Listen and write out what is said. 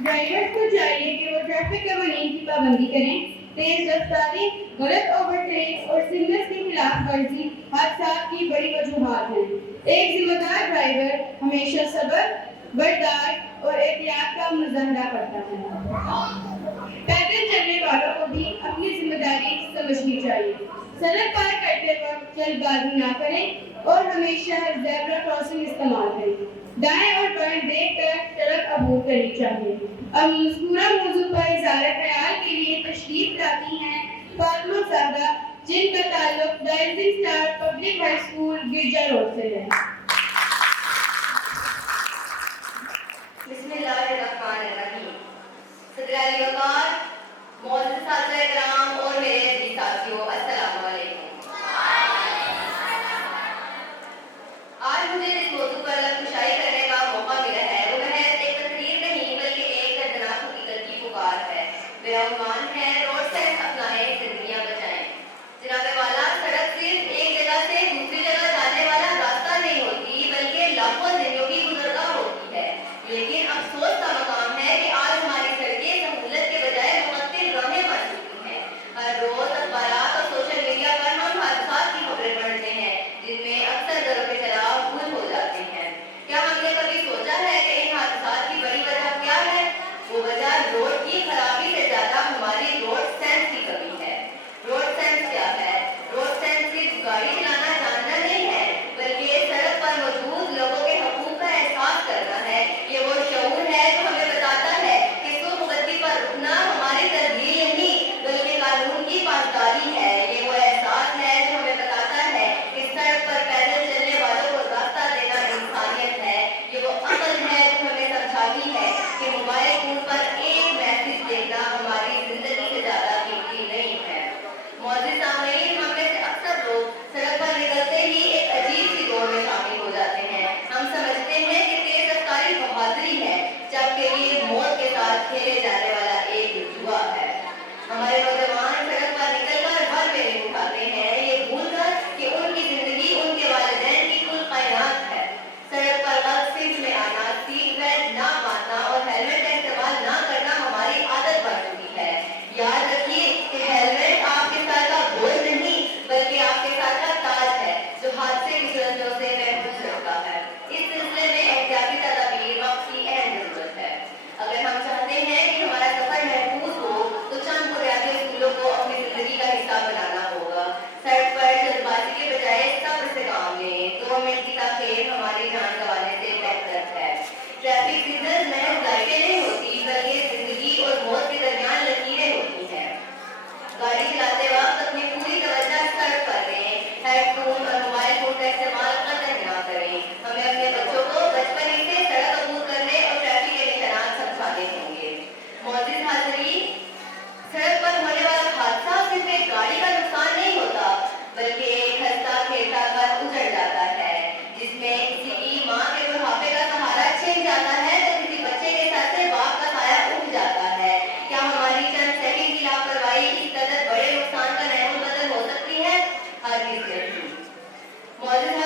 Drivers को चाहिए कि वो ट्रैफिक कानून की पाबंदी करें, तेज रफ्तारी, गलत ओवरटेक और सिग्नल्स की खिलाफ वर्जी हादसात की बड़ी वजूहात हैं। एक जिम्मेदार ड्राइवर हमेशा सब्र, बर्दाश्त और एहतियात का मुजाहरा करता है। पैदल चलने वालों को भी अपनी जिम्मेदारी समझनी चाहिए। सड़क पार करते वक्त जल्दबाजी ना करें और हमेशा ज़ेब्रा क्रॉसिंग इस्तेमाल करें। दाएं और बाएं देखकर सड़क अबूर करनी चाहिए। अब मज़कूरा मौजू पर इज़हार ख्याल के लिए तशरीफ लाती हैं फातिमा ज़हरा, जिनका ताल्लुक the rising star public high school Girja road से है। बिस्मिल्लाहिर्रहमानिर्रहीम। सदर-ए वक़ार, मौजूद साथीए किराम और मेरे अज़ीज़ साथियों, अस्सलाम वालेकुम। आज मुझे जिस मौजू पर लफ्ज़-कुशाई करने का मौका मिला है वो महज एक तकरीर नहीं बल्कि एक दर्दनाक हकीकत की पुकार है। मेरा उन्वान है रोड सेंस अपनाएं, जिंदगियां बचाएं। जनाबे वाला, सड़क सिर्फ एक जगह से दूसरी जगह जाने वाला रास्ता नहीं होती बल्कि लाखों जिंदगियों की गुज़रगाह होती है। लेकिन अफसोस का मकाम है कि आज हमारी सड़कें सहूलत के बजाय मुक़त्तिल राहें बन चुकी हैं। हर रोज अखबारात और सोशल मीडिया पर हम हादसात की खबरें पढ़ते हैं जिनमें अक्सर घरों के चलाव भूल हो जाते हैं। क्या हमने कभी सोचा है कि इन हादसात की बड़ी वजह क्या है? वो वजह रोड की खराबी से ज्यादा हमारी रोड सेंस की कमी है। रोड सेंस क्या है? रोड सेंस सिर्फ गाड़ी चलाना जानना नहीं है बल्कि सड़क पर मौजूद लोगों के हकूक का एहसास करना है। ये वो शऊर है जो हमें बताता है कि सुबह पर रुकना हमारी तरजीह नहीं बल्कि कानून की पासदारी है। ये वो एहसास है जो हमें बताता है कि सड़क पर पैदल चलने वालों को रास्ता देना इंसानियत है। ये वो अक्ल है जो हमें समझाती है कि मोबाइल फोन पर एक मैसेज देखना हमारी जिंदगी से ज्यादा कीमती नहीं है। मौजूद सामईन, हम में से अक्सर लोग सड़क पर निकलते ही एक अजीब सी दौड़ में शामिल हो जाते हैं। हम समझते हैं कि तेज रफ्तारी बहादुरी है जबकि ये मौत के साथ खेले जाने वाला एक जुआ है। हमारे नौजवान सड़क पर निकलकर हर मेले उठाते हैं ये भूलकर कि उनकी जिंदगी उनके वालिदैन की कुल कायनात है। सड़क पर गलत सीट में आना, सीट बेल्ट ना बांधना और हेलमेट का इस्तेमाल ना करना हमारी आदत बन चुकी है। याद रखिए कि हेलमेट आपके सर का बोझ नहीं बल्कि आपके सर का ताज है जो हादसे की सुरंजों से महफूज रखता है। इस सिलसिले में एहतियाती तदाबीर वक्त की अहम जरूरत है। अगर हम चाहते हैं कि हमारा सफर महफूज हो तो चंद बुनियादी उसूलों को अपनी जिंदगी का हिस्सा बनाना होगा। सड़क पर जल्दबाजी के बजाय सब्र से काम लें। 2 मिनट की ताख़ीर हमारी जान गंवाने से बेहतर है। ट्रैफिक सिग्नल महज लाइटें नहीं होती बल्कि जिंदगी और मौत के दरमियान लकीरें होती हैं। गाड़ी चलाते वक्त अपनी पूरी तवज्जो सड़क पर दें। हेडफोन और मोबाइल फोन का इस्तेमाल कतई ना करें। हमें अपने बच्चों को बचपन ही से सड़क अबूर करने और ट्रैफिक के निशानात समझाने होंगे। मौजूद हाज़रीन, सड़क पर होने वाला हादसा सिर्फ एक गाड़ी का नुकसान नहीं होता बल्कि एक हंसता खेलता घर उजड़ जाता है जिसमें किसी की माँ के बुढ़ापे का सहारा छिन जाता है तो किसी बच्चे के सर से बाप का साया उठ जाता है। क्या हमारी चंद सेकंड की लापरवाही इस कदर बड़े नुकसान का नैमुल बदल हो सकती है? हरगिज़ नहीं। मौजूद